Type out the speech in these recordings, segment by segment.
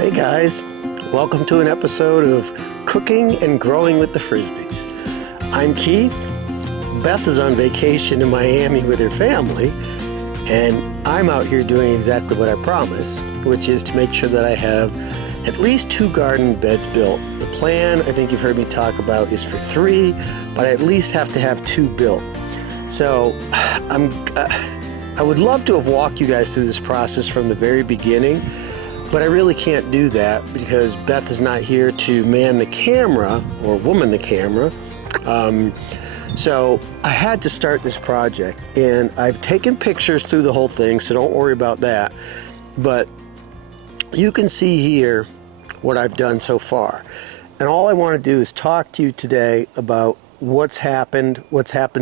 Hey guys, welcome to an episode of Cooking and Growing with the Frisbys. I'm Keith. Beth is on vacation in Miami with her family, and I'm out here doing exactly what I promised, which is to make sure that I have at least 2 garden beds built. The plan, I think you've heard me talk about, is for 3, but I at least have to have 2 built. So I would love to have walked you guys through this process from the very beginning, but I really can't do that because Beth is not here to man the camera or woman the camera. So I had to start this project, and I've taken pictures through the whole thing, so don't worry about that. But you can see here what I've done so far. And all I want to do is talk to you today about what's happened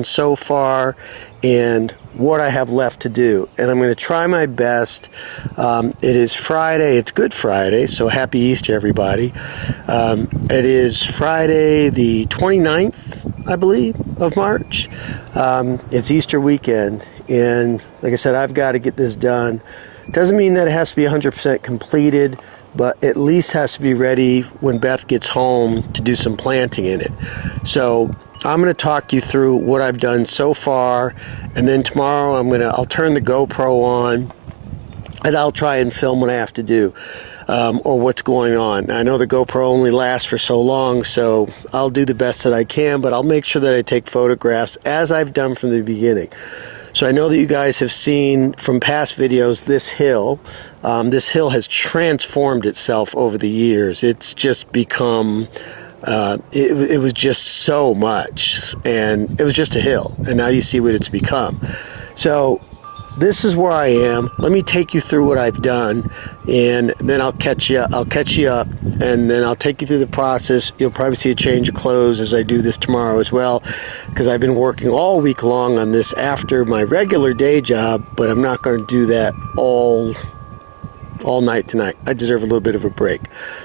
so far, and what I have left to do. And I'm going to try my best. It is Friday. It's Good Friday, so happy Easter, everybody. It is Friday the 29th, I believe, of March. It's Easter weekend, and like I said, I've got to get this done. Doesn't mean that it has to be 100% completed, but at least has to be ready when Beth gets home to do some planting in it. So I'm going to talk you through what I've done so far, and then tomorrow I'll turn the GoPro on, and I'll try and film what I have to do, or what's going on. I know the GoPro only lasts for so long, so I'll do the best that I can, but I'll make sure that I take photographs as I've done from the beginning. So I know that you guys have seen from past videos this hill. This hill has transformed itself over the years. It's just become, it was just so much, and it was just a hill, and now you see what it's become. So this is where I am. Let me take you through what I've done, and then I'll catch you up, and then I'll take you through the process. You'll probably see a change of clothes as I do this tomorrow as well, because I've been working all week long on this after my regular day job, but I'm not going to do that all night tonight. I deserve a little bit of a break.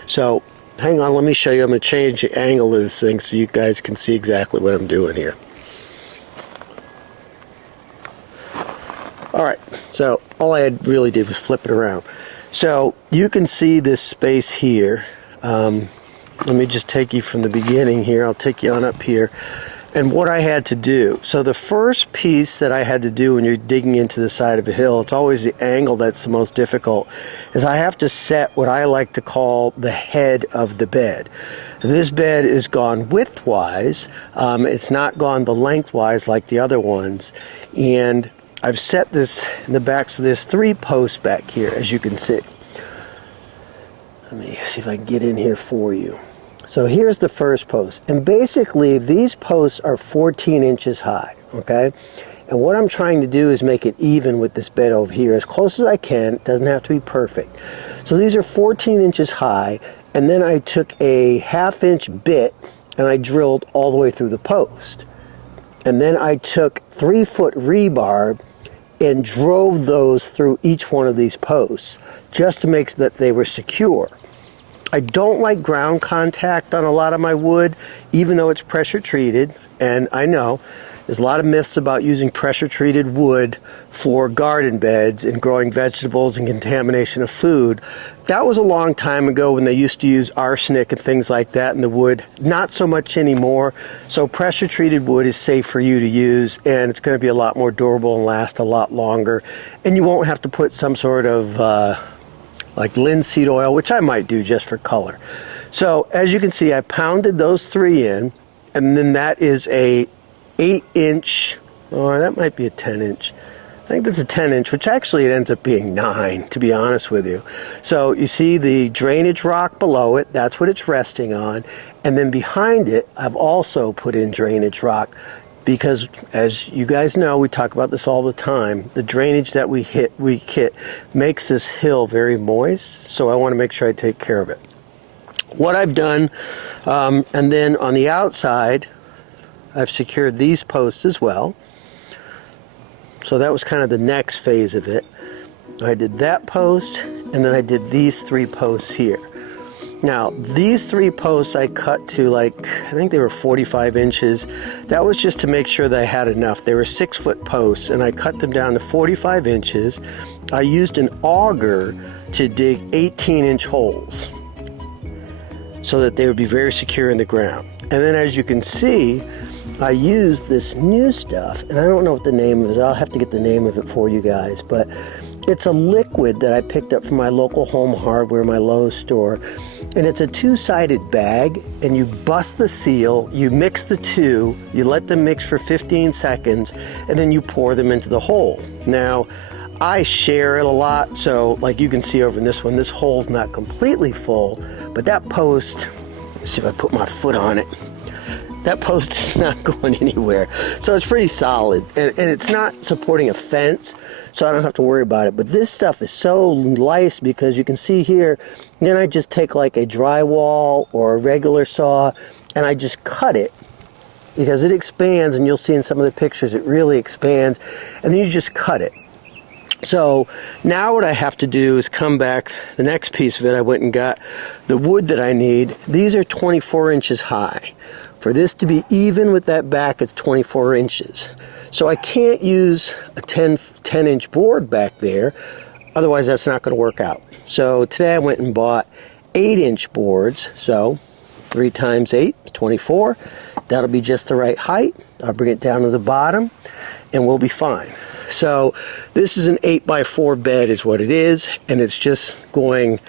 So hang on, let me show you. I'm going to change the angle of this thing so you guys can see exactly what I'm doing here. All right, so all I had really did was flip it around. So you can see this space here. Let me just take you from the beginning here. I'll take you on up here. And what I had to do. So the first piece that I had to do when you're digging into the side of a hill, it's always the angle that's the most difficult, is I have to set what I like to call the head of the bed. This bed is gone widthwise. It's not gone the lengthwise like the other ones. And I've set this in the back, so there's 3 posts back here, as you can see. Let me see if I can get in here for you. So here's the first post, and basically these posts are 14 inches high, okay? And what I'm trying to do is make it even with this bed over here, as close as I can. It doesn't have to be perfect. So these are 14 inches high, and then I took a 1/2 inch bit and I drilled all the way through the post. And then I took 3-foot rebar and drove those through each one of these posts just to make sure that they were secure. I don't like ground contact on a lot of my wood, even though it's pressure treated. And I know there's a lot of myths about using pressure treated wood for garden beds and growing vegetables and contamination of food. That was a long time ago when they used to use arsenic and things like that in the wood. Not so much anymore. So pressure treated wood is safe for you to use, and it's going to be a lot more durable and last a lot longer. And you won't have to put some sort of like linseed oil, which I might do just for color. So as you can see, I pounded those 3 in, and then that is a 8-inch, or that might be a 10-inch. I think that's a 10-inch, which actually it ends up being 9, to be honest with you. So you see the drainage rock below it, that's what it's resting on. And then behind it, I've also put in drainage rock, because as you guys know, we talk about this all the time, the drainage that we hit makes this hill very moist, so I want to make sure I take care of it. What I've done, and then on the outside, I've secured these posts as well. So that was kind of the next phase of it. I did that post, and then I did these 3 posts here. Now, these 3 posts I cut to I think they were 45 inches. That was just to make sure that I had enough. They were 6-foot posts, and I cut them down to 45 inches. I used an auger to dig 18-inch holes so that they would be very secure in the ground. And then, as you can see, I used this new stuff, and I don't know what the name is. I'll have to get the name of it for you guys, but it's a liquid that I picked up from my local Home Hardware, my Lowe's store, and it's a 2-sided bag, and you bust the seal, you mix the two, you let them mix for 15 seconds, and then you pour them into the hole. Now, I share it a lot, so like you can see over in this one, this hole's not completely full, but that post, let's see if I put my foot on it, that post is not going anywhere. So it's pretty solid, and it's not supporting a fence, so I don't have to worry about it. But this stuff is so nice because you can see here, then I just take like a drywall or a regular saw, and I just cut it because it expands, and you'll see in some of the pictures it really expands, and then you just cut it. So now what I have to do is come back, the next piece of it, I went and got the wood that I need. These are 24 inches high. For this to be even with that back, it's 24 inches. So I can't use a 10-inch board back there, otherwise that's not going to work out. So today I went and bought 8-inch boards, so 3 times 8 is 24. That'll be just the right height. I'll bring it down to the bottom, and we'll be fine. So this is an 8x4 bed is what it is, and it's just going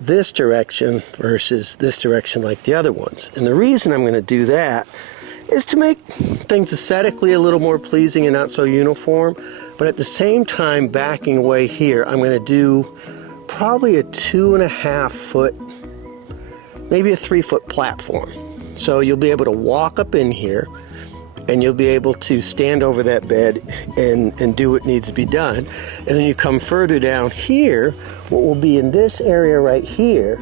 this direction versus this direction like the other ones. And the reason I'm going to do that is to make things aesthetically a little more pleasing and not so uniform, but at the same time backing away here, I'm going to do probably a 2.5 foot, maybe a 3-foot platform. So you'll be able to walk up in here, and you'll be able to stand over that bed and do what needs to be done. And then you come further down here, what will be in this area right here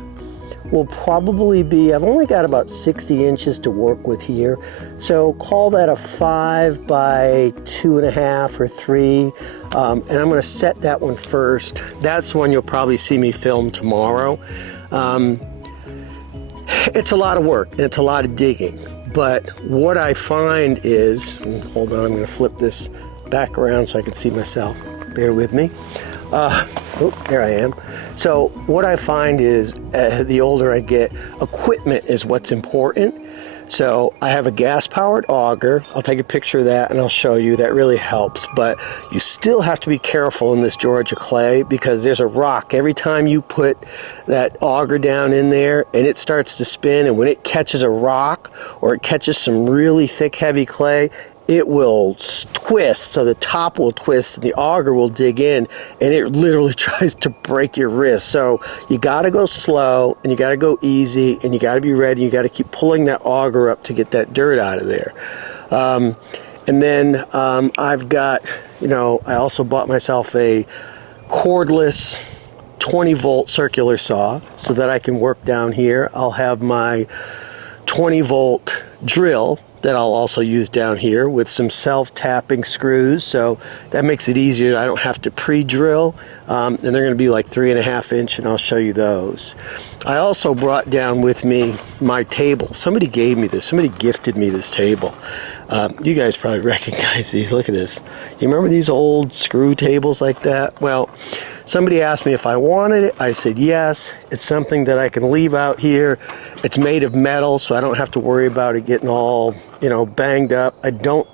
will probably be, I've only got about 60 inches to work with here, so call that a 5 by 2.5 or 3, and I'm going to set that one first. That's one you'll probably see me film tomorrow. It's a lot of work, and it's a lot of digging. But what I find is, hold on, I'm going to flip this back around so I can see myself. Bear with me. There I am. So what I find is the older I get, equipment is what's important. So I have a gas-powered auger. I'll take a picture of that and I'll show you. That really helps. But you still have to be careful in this Georgia clay because there's a rock. Every time you put that auger down in there and it starts to spin, and when it catches a rock or it catches some really thick, heavy clay, it will twist, so the top will twist and the auger will dig in, and it literally tries to break your wrist. So you got to go slow, and you got to go easy, and you got to be ready. You got to keep pulling that auger up to get that dirt out of there. And then I've got, I also bought myself a cordless 20-volt circular saw so that I can work down here. I'll have my 20-volt drill that I'll also use down here with some self-tapping screws, so that makes it easier. I don't have to pre-drill, and they're going to be like 3.5 inch, and I'll show you those. I also brought down with me my table. Somebody gave me this. Somebody gifted me this table. You guys probably recognize these. Look at this. You remember these old screw tables like that? Well, somebody asked me if I wanted it. I said yes. It's something that I can leave out here. It's made of metal, so I don't have to worry about it getting all, banged up.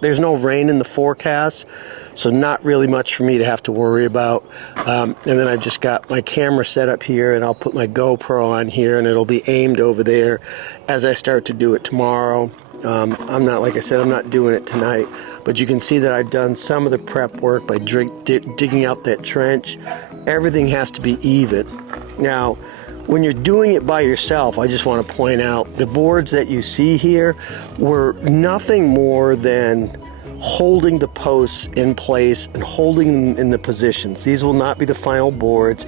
There's no rain in the forecast, so not really much for me to have to worry about. And then I've just got my camera set up here, and I'll put my GoPro on here, and it'll be aimed over there as I start to do it tomorrow. I'm not doing it tonight, but you can see that I've done some of the prep work by digging out that trench. Everything has to be even. Now, when you're doing it by yourself, I just want to point out the boards that you see here were nothing more than holding the posts in place and holding them in the positions. These will not be the final boards.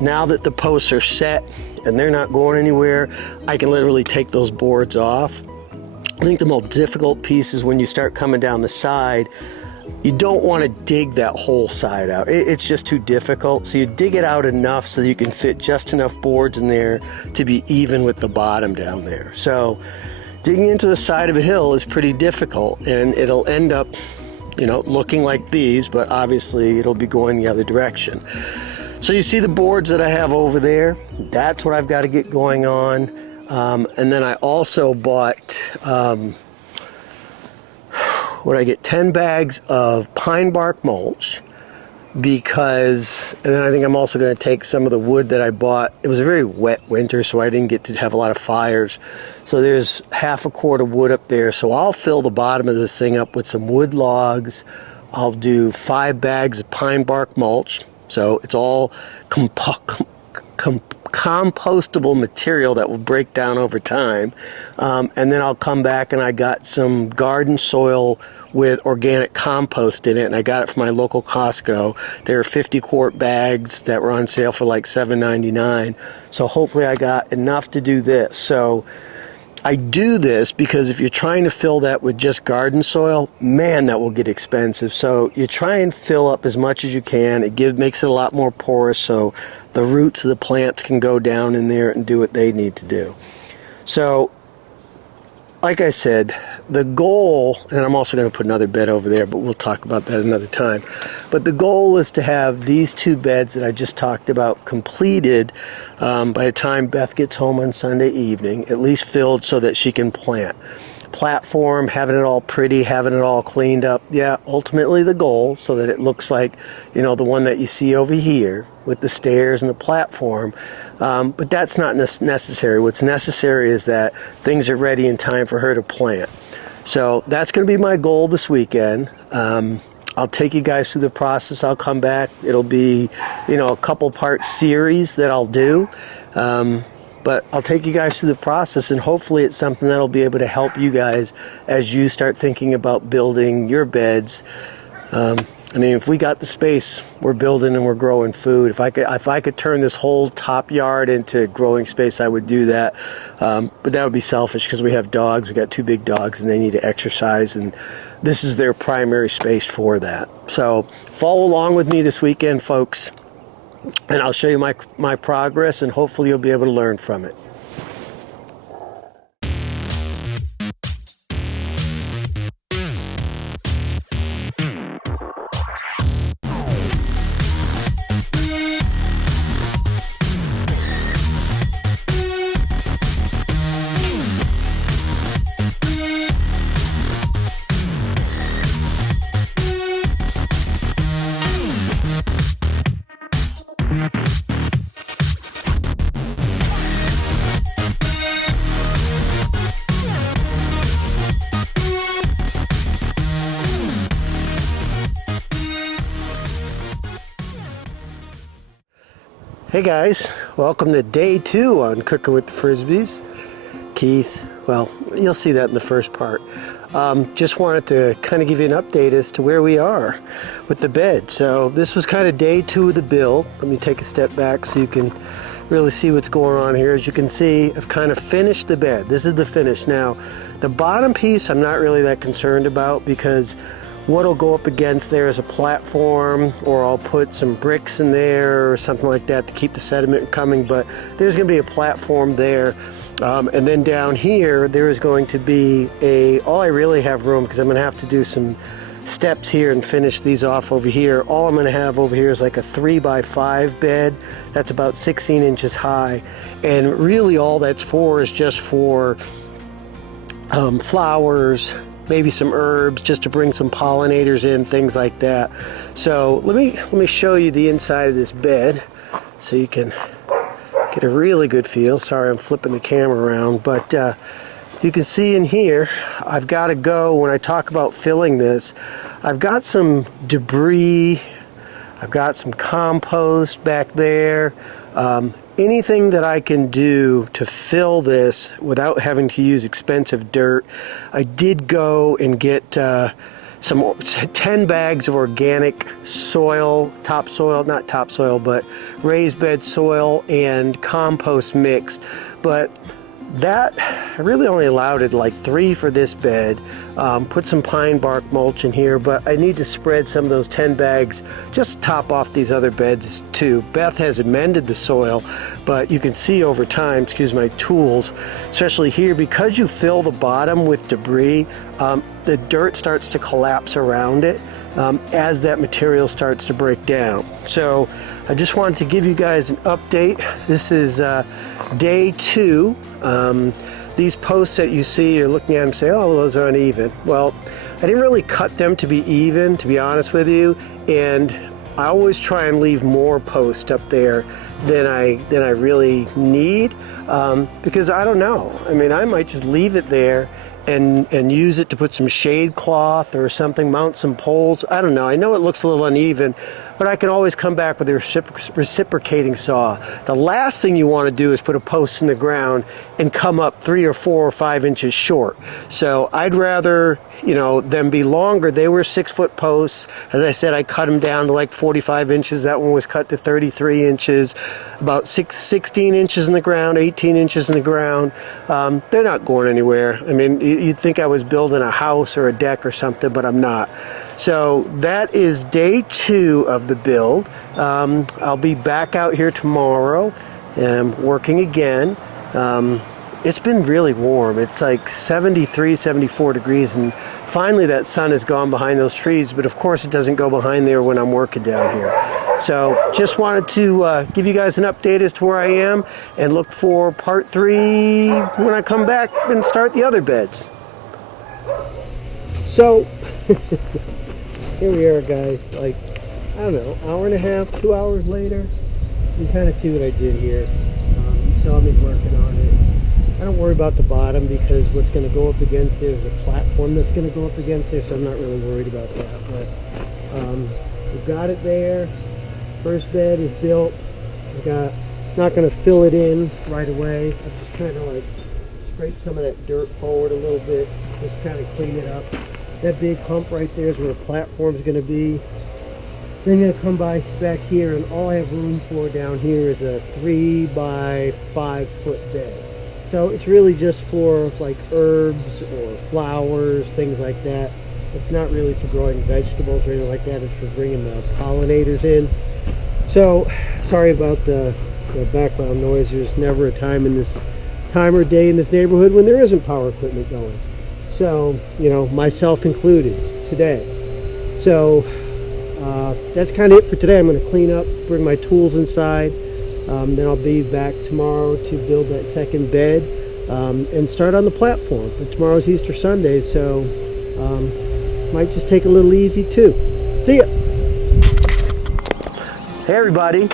Now that the posts are set and they're not going anywhere, I can literally take those boards off. I think the most difficult piece is when you start coming down the side. you don't want to dig that whole side out. It's just too difficult. So you dig it out enough so that you can fit just enough boards in there to be even with the bottom down there. So digging into the side of a hill is pretty difficult, and it'll end up, looking like these, but obviously it'll be going the other direction. So you see the boards that I have over there? That's what I've got to get going on. And then I also bought, what I get, 10 bags of pine bark mulch, because, and then I think I'm also going to take some of the wood that I bought. It was a very wet winter, so I didn't get to have a lot of fires. So there's half a quart of wood up there. So I'll fill the bottom of this thing up with some wood logs. I'll do 5 bags of pine bark mulch. So it's all compostable material that will break down over time. And then I'll come back and I got some garden soil with organic compost in it, and I got it from my local Costco. There are 50-quart bags that were on sale for like $7.99. So hopefully I got enough to do this. So I do this because if you're trying to fill that with just garden soil, man, that will get expensive. So you try and fill up as much as you can. It makes it a lot more porous, so the roots of the plants can go down in there and do what they need to do. So, like I said, the goal, and I'm also going to put another bed over there, but we'll talk about that another time. But the goal is to have these 2 beds that I just talked about completed by the time Beth gets home on Sunday evening, at least filled so that she can plant. Platform, having it all pretty, having it all cleaned up. Yeah, ultimately the goal, so that it looks like, the one that you see over here with the stairs and the platform. But that's not necessary. What's necessary is that things are ready in time for her to plant. So that's going to be my goal this weekend. I'll take you guys through the process. I'll come back. It'll be, a couple part series that I'll do. But I'll take you guys through the process, and hopefully it's something that'll be able to help you guys as you start thinking about building your beds. If we got the space, we're building and we're growing food. If I could turn this whole top yard into growing space, I would do that. But that would be selfish because we have dogs. We got 2 big dogs, and they need to exercise, and this is their primary space for that. So follow along with me this weekend, folks, and I'll show you my progress, and hopefully you'll be able to learn from it. Hey guys, welcome to day 2 on Cooking with the Frisbees. Keith, well, you'll see that in the first part. Just wanted to kind of give you an update as to where we are with the bed. So this was kind of day 2 of the build. Let me take a step back so you can really see what's going on here. As you can see, I've kind of finished the bed. This is the finish. Now, the bottom piece I'm not really that concerned about, because what'll go up against there is a platform, or I'll put some bricks in there or something like that to keep the sediment coming, but there's going to be a platform there. And then down here, there is going to be all I really have room, because I'm going to have to do some steps here and finish these off over here. All I'm going to have over here is like a 3x5 bed. That's about 16 inches high. And really all that's for is just for flowers, maybe some herbs, just to bring some pollinators in, things like that. So let me show you the inside of this bed so you can get a really good feel. Sorry, I'm flipping the camera around, but you can see in here, I've got to go, when I talk about filling this, I've got some debris, I've got some compost back there. Anything that I can do to fill this without having to use expensive dirt. I did go and get 10 bags of organic soil, not topsoil, but raised bed soil and compost mixed. But that, I really only allowed it like 3 for this bed. Put some pine bark mulch in here, but I need to spread some of those 10 bags just to top off these other beds too. Beth has amended the soil, but you can see over time, excuse my tools, especially here, because you fill the bottom with debris, the dirt starts to collapse around it as that material starts to break down. So I just wanted to give you guys an update. This is day 2. These posts that you see, you're looking at them and say, oh, well, those are uneven. Well, I didn't really cut them to be even, to be honest with you, and I always try and leave more posts up there than I really need, because I don't know. I mean, I might just leave it there and use it to put some shade cloth or something, mount some poles. I don't know. I know it looks a little uneven, but I can always come back with a reciprocating saw. The last thing you want to do is put a post in the ground and come up 3 or 4 or 5 inches short. So I'd rather, you know, them be longer. They were 6-foot posts. As I said, I cut them down to like 45 inches. That one was cut to 33 inches, about 16 inches in the ground, 18 inches in the ground. They're not going anywhere. I mean, you'd think I was building a house or a deck or something, but I'm not. So that is day 2 of the build. I'll be back out here tomorrow working again. It's been really warm. It's like 73, 74 degrees, and finally that sun has gone behind those trees, but of course it doesn't go behind there when I'm working down here. So just wanted to give you guys an update as to where I am, and look for part 3 when I come back and start the other beds. So here we are, guys, like, I don't know, hour and a half, 2 hours later. You can kind of see what I did here. You saw me working on it. I don't worry about the bottom because what's going to go up against there is a platform that's going to go up against there, so I'm not really worried about that. But we've got it there. First bed is built. Not going to fill it in right away. I just kind of like scrape some of that dirt forward a little bit, just kind of clean it up. That big hump right there is where the platform is going to be. Then I'm going to come back here, and all I have room for down here is a 3 by 5 foot bed. So it's really just for like herbs or flowers, things like that. It's not really for growing vegetables or anything like that. It's for bringing the pollinators in. So sorry about the background noise. There's never a time or day in this neighborhood when there isn't power equipment going. So, you know, myself included today. So that's kind of it for today. I'm going to clean up, bring my tools inside. Then I'll be back tomorrow to build that second bed and start on the platform. But tomorrow's Easter Sunday, so might just take a little easy too. See ya! Hey everybody,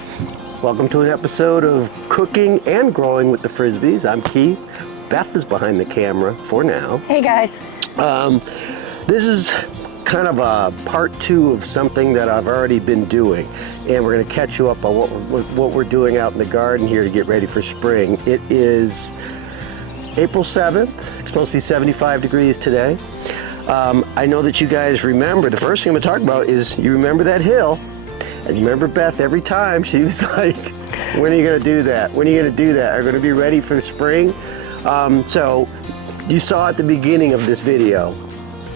welcome to an episode of Cooking and Growing with the Frisbees. I'm Keith. Beth is behind the camera for now. Hey guys. This is kind of a part 2 of something that I've already been doing, and we're going to catch you up on what we're doing out in the garden here to get ready for spring. It is April 7th. It's supposed to be 75 degrees today. I know that you guys remember, the first thing I'm going to talk about is, you remember that hill, and you remember Beth every time she was like, when are you going to do that? When are you going to do that? Are you going to be ready for the spring? So you saw at the beginning of this video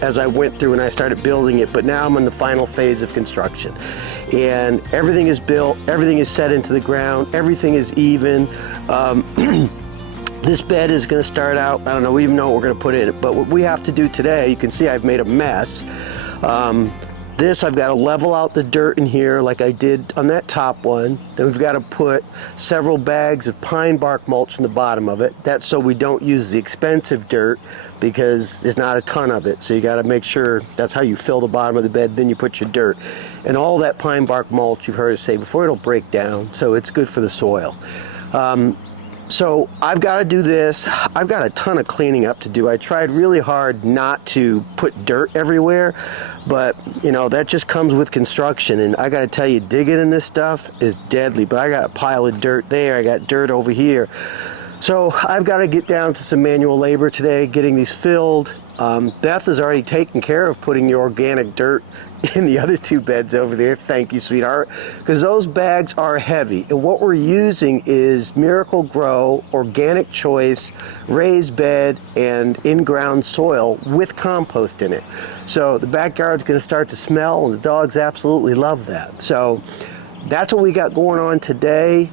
as I went through and I started building it, but now I'm in the final phase of construction. And everything is built, everything is set into the ground, everything is even. This bed is going to start out, I don't know, we even know what we're going to put in it, but what we have to do today, you can see I've made a mess. This, I've got to level out the dirt in here like I did on that top one. Then we've got to put several bags of pine bark mulch in the bottom of it. That's so we don't use the expensive dirt, because there's not a ton of it. So you got to make sure that's how you fill the bottom of the bed, then you put your dirt. And all that pine bark mulch, you've heard us say before, it'll break down, so it's good for the soil. So I've got to do this. I've got a ton of cleaning up to do. I tried really hard not to put dirt everywhere, but you know, that just comes with construction. And I got to tell you, digging in this stuff is deadly. But I got a pile of dirt there. I got dirt over here. So I've got to get down to some manual labor today, getting these filled Beth has already taken care of putting the organic dirt in the other 2 beds over there. Thank you, sweetheart. Because those bags are heavy. And what we're using is Miracle Grow, Organic Choice, raised bed, and in-ground soil with compost in it. So the backyard's going to start to smell, and the dogs absolutely love that. So that's what we got going on today.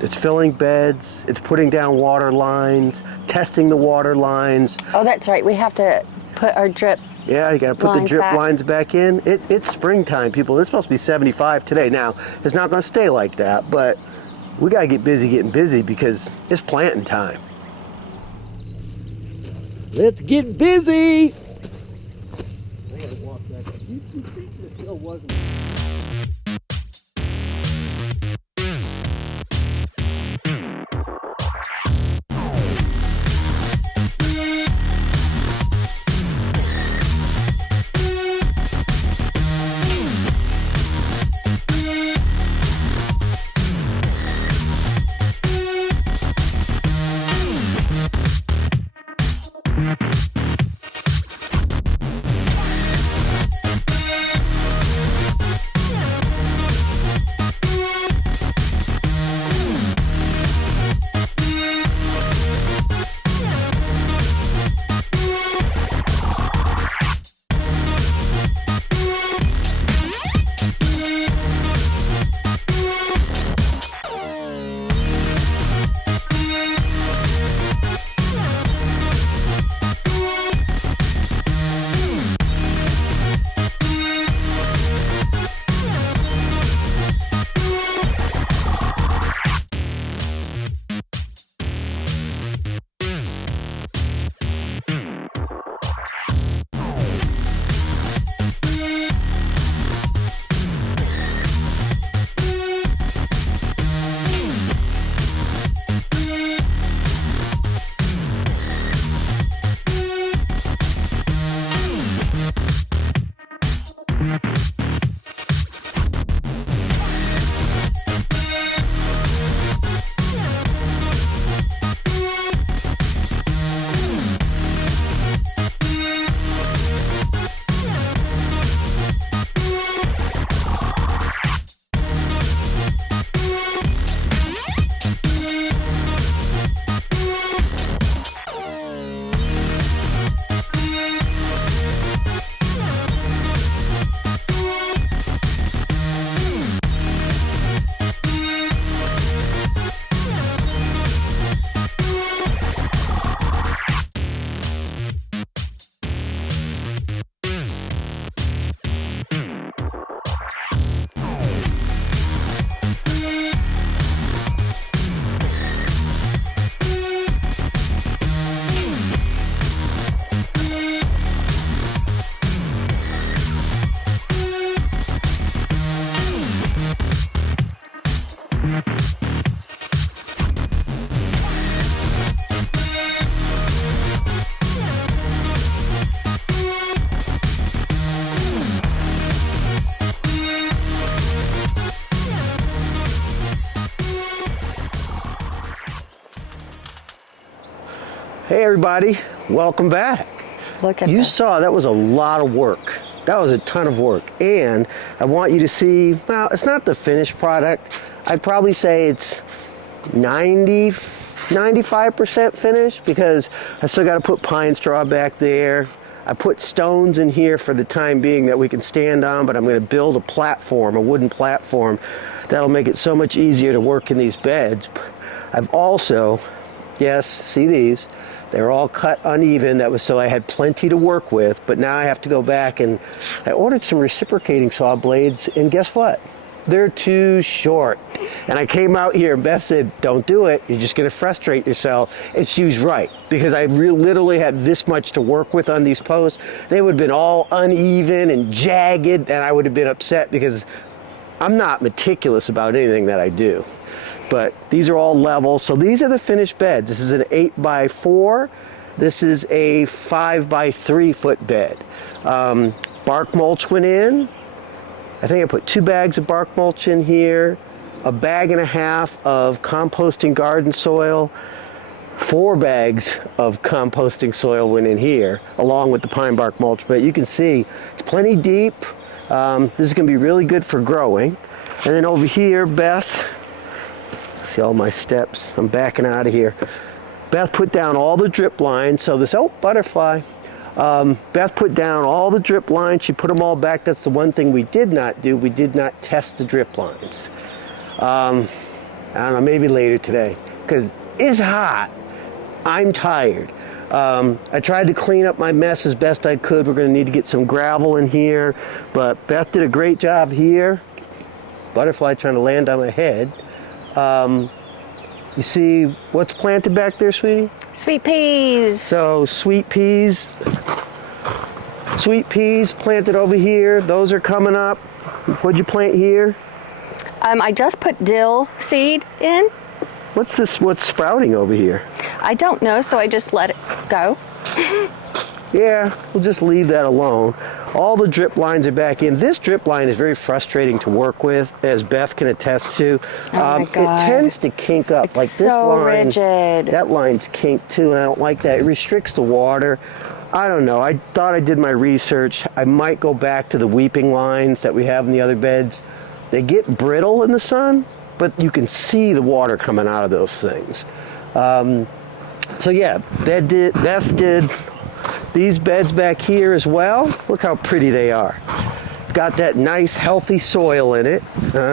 It's filling beds, it's putting down water lines, testing the water lines. Oh, that's right. We have to put our drip. Yeah, you got to put the drip lines back in. It's springtime, people. It's supposed to be 75 today. Now, it's not going to stay like that, but we got to get busy getting busy because it's planting time. Let's get busy! I got to walk back. You think this hill wasn't... Hey everybody, welcome back. Look at You this. saw that was a lot of work. That was a ton of work. And I want you to see, well, it's not the finished product. I'd probably say it's 95% finished because I still got to put pine straw back there. I put stones in here for the time being that we can stand on, but I'm going to build a platform, a wooden platform, that'll make it so much easier to work in these beds. I've also, yes, see these? They're all cut uneven. That was so I had plenty to work with, but now I have to go back and I ordered some reciprocating saw blades, and guess what? They're too short. And I came out here and Beth said, don't do it. You're just going to frustrate yourself. And she was right, because I literally had this much to work with on these posts. They would have been all uneven and jagged, and I would have been upset because I'm not meticulous about anything that I do. But these are all level. So these are the finished beds. This is an 8x4. This is a 5x3 foot bed. Bark mulch went in. I think I put 2 bags of bark mulch in here, a bag and a half of composting garden soil, 4 bags of composting soil went in here, along with the pine bark mulch. But you can see it's plenty deep. This is going to be really good for growing. And then over here, Beth, see all my steps. I'm backing out of here. Beth put down all the drip lines. So this, oh, butterfly. Beth put down all the drip lines. She put them all back. That's the one thing we did not do. We did not test the drip lines. I don't know, maybe later today, because it's hot. I'm tired. I tried to clean up my mess as best I could. We're going to need to get some gravel in here, but Beth did a great job here. Butterfly trying to land on my head. You see what's planted back there, sweetie? Sweet peas. So sweet peas planted over here. Those are coming up. What'd you plant here? I just put dill seed in. What's this? What's sprouting over here? I don't know, so I just let it go. Yeah, we'll just leave that alone. All the drip lines are back in. This drip line is very frustrating to work with, as Beth can attest to. Oh my God. It tends to kink up. It's like this so line, rigid. That line's kinked too, and I don't like that. It restricts the water. I don't know. I thought I did my research. I might go back to the weeping lines that we have in the other beds. They get brittle in the sun, but you can see the water coming out of those things. So yeah, Beth did these beds back here as well. Look how pretty they are. Got that nice healthy soil in it.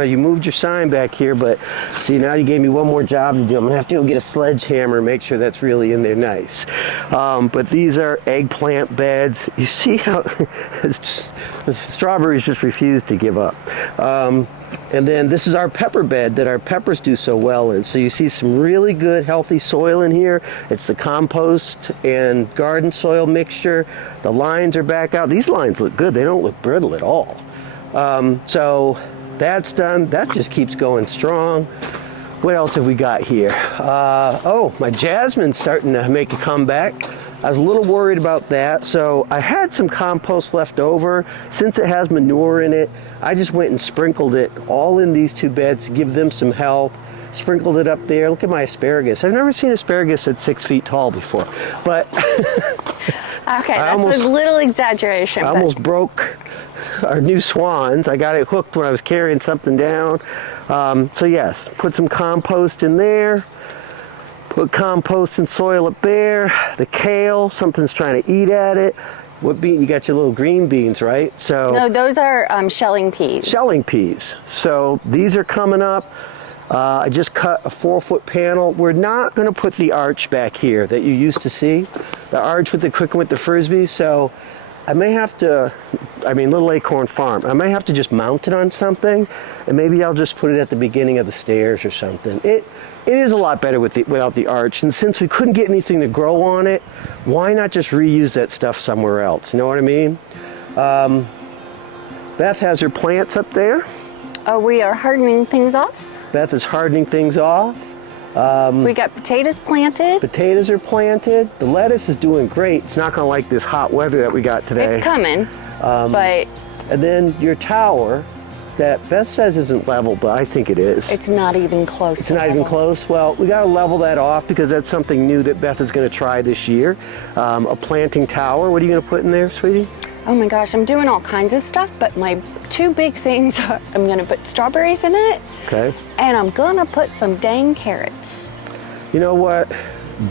You moved your sign back here, but see, now you gave me one more job to do. I'm gonna have to go get a sledgehammer and make sure that's really in there nice. But these are eggplant beds. You see how the strawberries just refuse to give up. And then this is our pepper bed that our peppers do so well in. So you see some really good healthy soil in here. It's the compost and garden soil mixture. The lines are back out. These lines look good. They don't look brittle at all. So that's done. That just keeps going strong. What else have we got here? Oh, my jasmine's starting to make a comeback. I was a little worried about that, so I had some compost left over. Since it has manure in it, I just went and sprinkled it all in these 2 beds to give them some health. Sprinkled it up there. Look at my asparagus. I've never seen asparagus at 6 feet tall before, but Okay, that's a little exaggeration. I almost broke our new swans. I got it hooked when I was carrying something down. So yes, put some compost in there. Put compost and soil up there. The kale, something's trying to eat at it. What bean? You got your little green beans, right? So No, those are shelling peas. Shelling peas. So these are coming up. I just cut a 4-foot panel. We're not going to put the arch back here that you used to see, the arch with the Cooking with the Frisby. So I may have to, Little Acorn Farm, I may have to just mount it on something, and maybe I'll just put it at the beginning of the stairs or something. It is a lot better without the arch, and since we couldn't get anything to grow on it, why not just reuse that stuff somewhere else? You know what I mean? Beth has her plants up there. Oh, we are hardening things off. Beth is hardening things off. We got potatoes planted. Potatoes are planted. The lettuce is doing great. It's not going to like this hot weather that we got today. It's coming, but And then your tower that Beth says isn't level, but I think it is. it's not even close. It's not even close. Well, we got to level that off because that's something new that Beth is going to try this year. A planting tower. What are you going to put in there, sweetie? Oh my gosh, I'm doing all kinds of stuff, but my 2 big things are I'm gonna put strawberries in it, Okay. and I'm gonna put some dang carrots. You know what?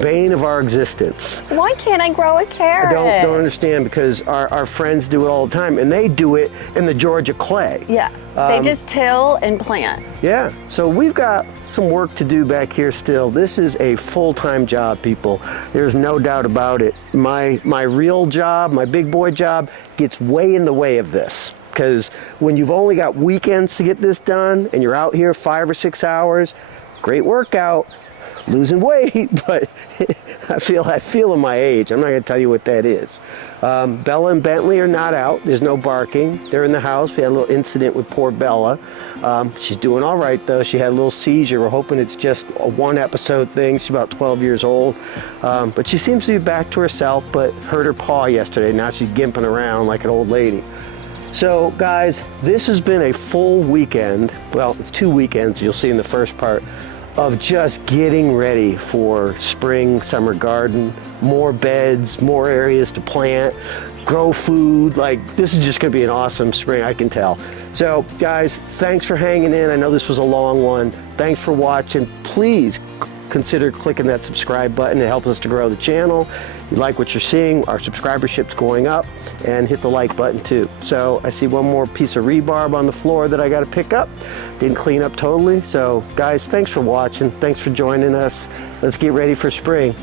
Bane of our existence. Why can't I grow a carrot? I don't understand, because our friends do it all the time, and they do it in the Georgia clay. Yeah, they just till and plant. Yeah, so we've got some work to do back here still. This is a full-time job, people. There's no doubt about it. My real job, my big boy job, gets way in the way of this. Because when you've only got weekends to get this done, and you're out here 5 or 6 hours, great workout, losing weight, but I feel in my age. I'm not going to tell you what that is. Bella and Bentley are not out. There's no barking. They're in the house. We had a little incident with poor Bella. She's doing all right, though. She had a little seizure. We're hoping it's just a 1-episode thing. She's about 12 years old. But she seems to be back to herself, but hurt her paw yesterday. Now she's gimping around like an old lady. So, guys, this has been a full weekend. Well, it's 2 weekends, you'll see in the first part, of just getting ready for spring, summer garden, more beds, more areas to plant, grow food. Like, this is just gonna be an awesome spring, I can tell. So guys, thanks for hanging in. I know this was a long one. Thanks for watching. Please consider clicking that subscribe button. It helps us to grow the channel. If you like what you're seeing, our subscribership's going up, and hit the like button too. So I see one more piece of rebarb on the floor that I got to pick up. Didn't clean up totally. So guys, thanks for watching. Thanks for joining us. Let's get ready for spring.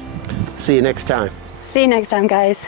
See you next time. See you next time, guys.